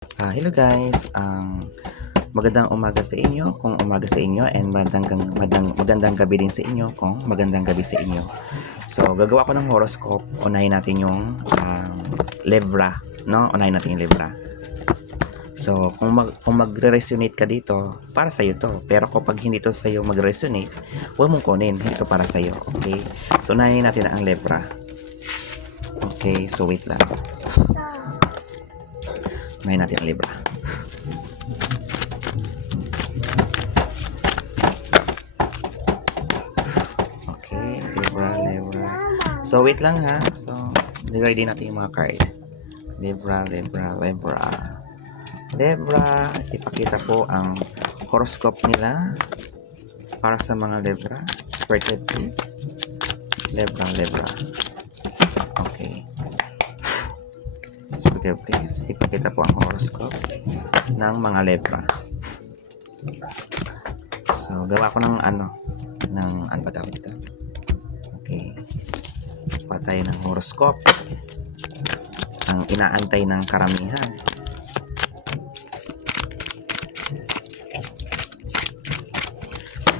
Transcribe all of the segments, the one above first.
Hello guys, magandang umaga sa inyo kung umaga sa inyo and magandang gabi din sa inyo kung magandang gabi sa inyo. So, gagawa ko ng horoscope. Unahin natin yung Libra, no? Unahin natin yung Libra. So, kung magre-resonate ka dito, para sa'yo to. Pero kapag hindi to sa'yo magre-resonate, huwag mong kunin. Hindi to para sa'yo, okay? So, unahin natin ang Libra. Okay, so wait lang. Unahin natin ang Libra. Libra. So, wait lang ha. So, ready natin yung mga card. Libra. Libra, ipakita po ang horoscope nila para sa mga Libra. Spread it please. Libra. Okay. Spread it please. Ipakita po ang horoscope ng mga Libra. So, gawa ko ng ano ba tawag ito? Okay. Patay ng horoscope. Ang inaantay ng karamihan.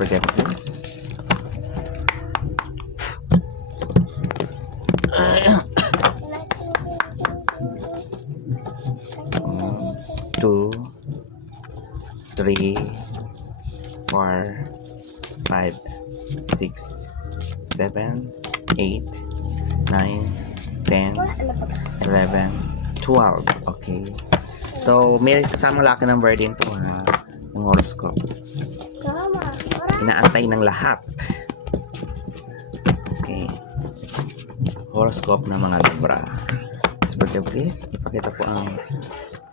Forget this. 2, 3, 4, 5, 6, 7, 8, 9, 10, 11, 12. Okay. So, may kasamang lucky number din to ha. Yung horoscope. Inaantay ng lahat. Okay. Horoscope ng mga Libra. Please, ipakita po ang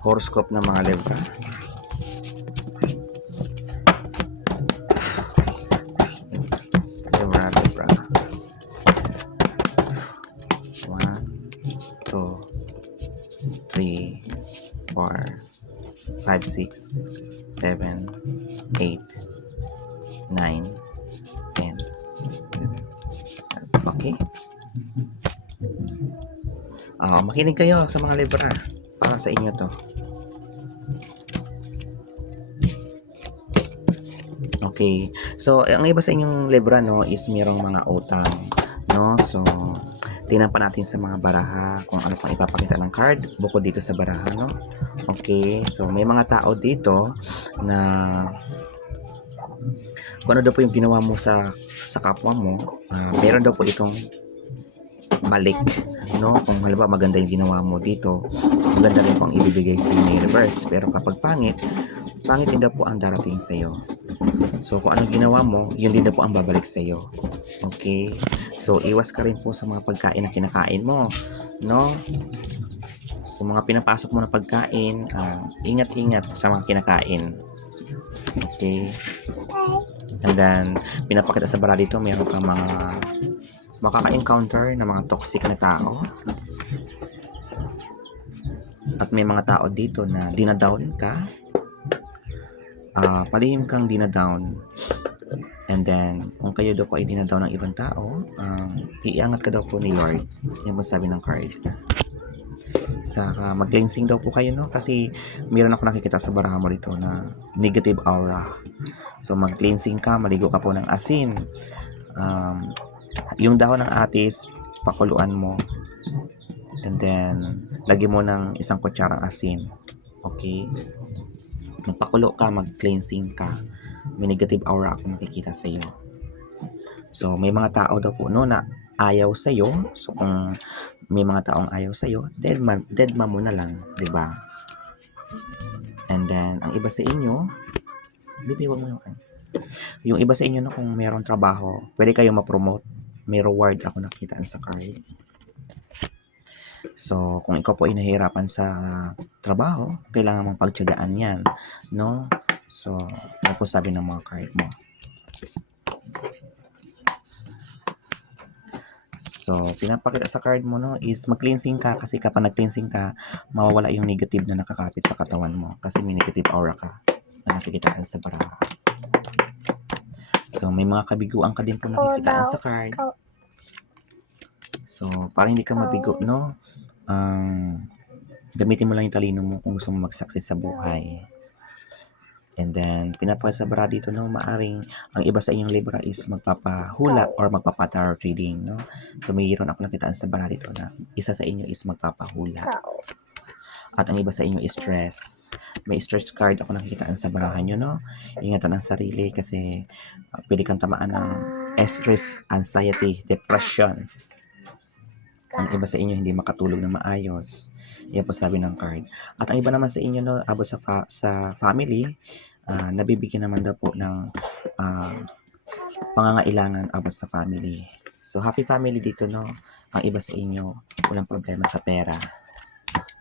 horoscope ng mga Libra. Libra. 1, 2, 3, 4, 5, 6, 7, 8, 9, 10. Okay? Makinig kayo sa mga Libra. Para sa inyo to. Okay. So, ang iba sa inyong Libra, no, is mayroong mga utang. No? So, tingnan pa natin sa mga baraha kung ano pang ipapakita ng card bukod dito sa baraha, no? Okay. So, may mga tao dito na kung ano daw po yung ginawa mo sa kapwa mo, meron daw po itong balik, no? Kung halimbawa maganda yung ginawa mo dito, maganda rin po ang ibibigay sa universe. Pero kapag pangit din daw po ang darating sa iyo. So kung anong ginawa mo, yun din daw po ang babalik sa iyo. Okay? So iwas ka rin po sa mga pagkain na kinakain mo, no? So mga pinapasok mo na pagkain, ingat-ingat sa mga kinakain. Okay? And then pinapakita sa bara dito, meron kang mga makaka-encounter na mga toxic na tao. At may mga tao dito na dinadown ka. Palihim kang dinadown. And then, kung kayo daw po ay dinadown ng ibang tao, iangat ka daw po ni Lord. Yung masabi ng card. Saka mag-cleansing daw po kayo, no? Kasi meron ako nakikita sa baraha mo dito na negative aura. So mag-cleansing ka, maligo ka po ng asin. Yung dahon ng atis, pakuluan mo. And then, lagyan mo ng isang kutsarang asin. Okay? Magpakulo ka, mag-cleansing ka. May negative aura ako makikita sa iyo. So, may mga tao daw po no na ayaw sa iyo. So, kung may mga taong ayaw sa iyo, dead man mo na lang, 'di ba? And then, ang iba sa inyo, bibiwag mo yung iba sa inyo no, kung mayroong trabaho, pwede kayo ma-promote. May reward ako nakita sa card. So, kung ikaw po ay nahihirapan sa trabaho, kailangan mong pagtiyagaan yan, no? So, ano po sabi ng mga card mo? So, pinapakita sa card mo, no, is mag-cleansing ka kasi kapag nag-cleansing ka, mawawala yung negative na nakakapit sa katawan mo kasi may negative aura ka na nakikitaan sa baraha. So, may mga kabiguan ka din po nakikitaan sa card. So, para hindi ka mabigo, no? Gamitin mo lang yung talino mo kung gusto mo mag-success sa buhay. And then, pinapasabara dito, no, maaring ang iba sa inyong Libra is magpapahula or magpapa-tarot reading, no. So, mayroon ako nakitaan sa bara dito na isa sa inyo is magpapahula. At ang iba sa inyo is stress. May stress card ako nakikitaan sa barahan nyo, no. Ingatan ang sarili kasi pwede kang tamaan ng stress, anxiety, depression. Ang iba sa inyo hindi makatulog ng maayos. Yan po sabi ng card. At ang iba naman sa inyo, no, about sa family, nabibigyan naman daw po ng pangangailangan about sa family. So, happy family dito, no? Ang iba sa inyo, walang problema sa pera.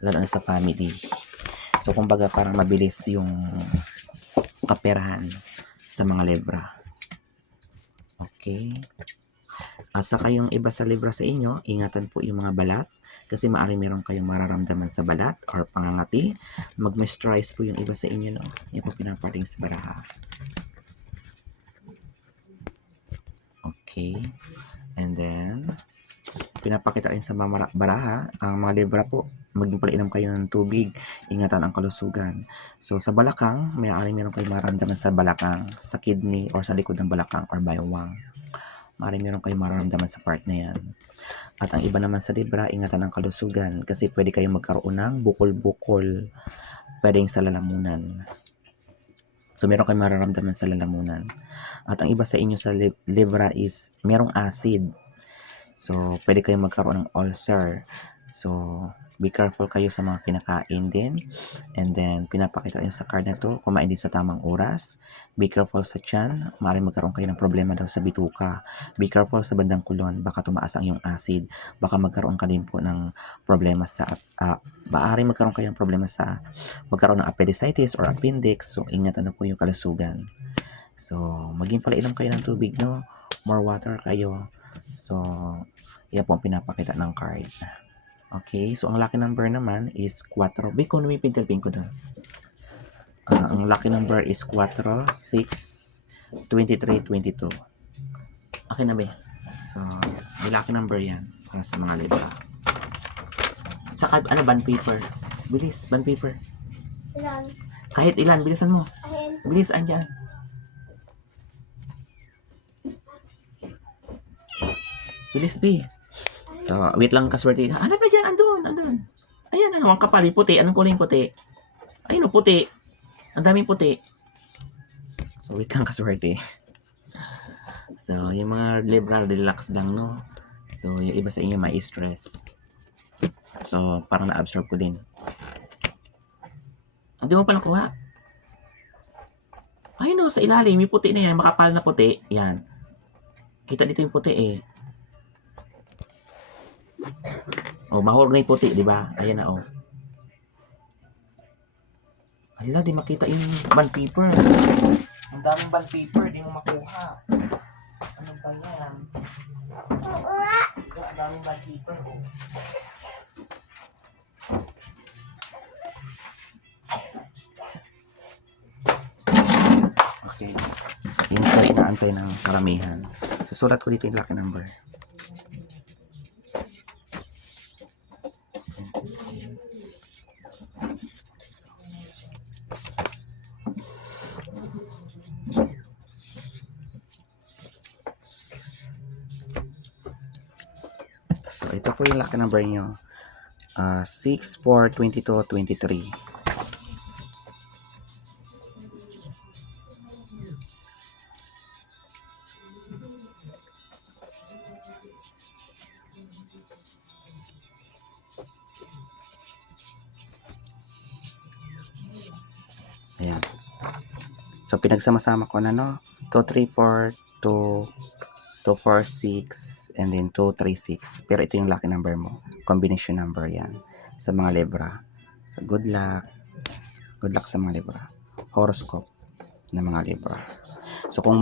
Lalo na sa family. So, kumbaga parang mabilis yung kaperahan sa mga Libra. Okay? Saka yung iba sa Libra sa inyo, ingatan po yung mga balat kasi maaari meron kayong mararamdaman sa balat or pangangati. Mag-moisturize po yung iba sa inyo, no? Yung po pinaparting sa baraha. Okay. And then, pinapakita rin sa mga baraha, ang mga Libra po, maging pala-inom kayo ng tubig, ingatan ang kalusugan. So, sa balakang, maaari meron kayong mararamdaman sa balakang, sa kidney, or sa likod ng balakang, or baywang. Maaari meron kayong mararamdaman sa part na yan. At ang iba naman sa Libra, ingatan ang kalusugan kasi pwede kayong magkaroon ng bukol-bukol. Pwedeng sa lalamunan. So, meron kayong mararamdaman sa lalamunan. At ang iba sa inyo sa Libra is merong acid. So, pwede kayong magkaroon ng ulcer. So, be careful kayo sa mga kinakain din. And then, pinapakita rin sa card na to, kumain din sa tamang oras. Be careful sa tiyan. Maaaring magkaroon kayo ng problema daw sa bituka. Be careful sa bandang kulon. Baka tumaas ang iyong acid. Baka magkaroon ka din po ng problema sa, maaaring magkaroon kayo ng problema sa, magkaroon ng appendicitis or appendix. So, ingatan na po yung kalusugan. So, maging pala-inom kayo ng tubig, no? More water kayo. So, yan po ang pinapakita ng card. Okay, so ang lucky number naman is 4. Bay, kung may pintelpin ko doon. Ang lucky number is 4, 6, 23, 22. Okay na ba? So, may lucky number yan para sa mga Libra. Tsaka, bond paper. Bilis, bond paper. Ilan? Kahit ilan, bilisan mo. Ahin. Bilis, andyan. Bilis, B. So, wait lang kaswerte. Hanap na dyan, andun. Ayan, ang kapal, yung puti. Anong kulay yung puti? Ayun, puti. Ang daming puti. So, wait lang kaswerte. So, yung mga Libra, relax lang, no? So, yung iba sa inyo may stress. So, parang na-absorb ko din. Hindi mo pa nakuha? Ayun, no, sa ilalim, may puti na yan, makapal na puti. Yan. Kita dito yung puti, eh. Oh, mahulog na yung puti, di ba? Ayan na, oh. Hala, di makita yung bond paper. Ang daming bond paper, di mo makuha. Ano ba yan? Diba, ang daming bond paper, oh. Okay. So, yun pa inaantay ng karamihan. Susulat ko dito yung lucky number. So, ito po yung lucky number nyo. 6, 4, 22, 23. Ayan. So, pinagsama-sama ko na, no? 2, 3, 4, 2, 2, 4, 6, and then 2, 3, 6. Pero ito yung lucky number mo. Combination number yan sa mga Libra. So, good luck. Good luck sa mga Libra. Horoscope ng mga Libra. So, kung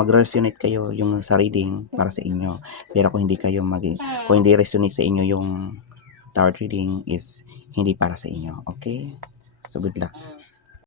mag-resonate kayo yung sa reading para sa inyo, pero kung hindi resonate sa inyo yung tarot reading is hindi para sa inyo. Okay? So, good luck.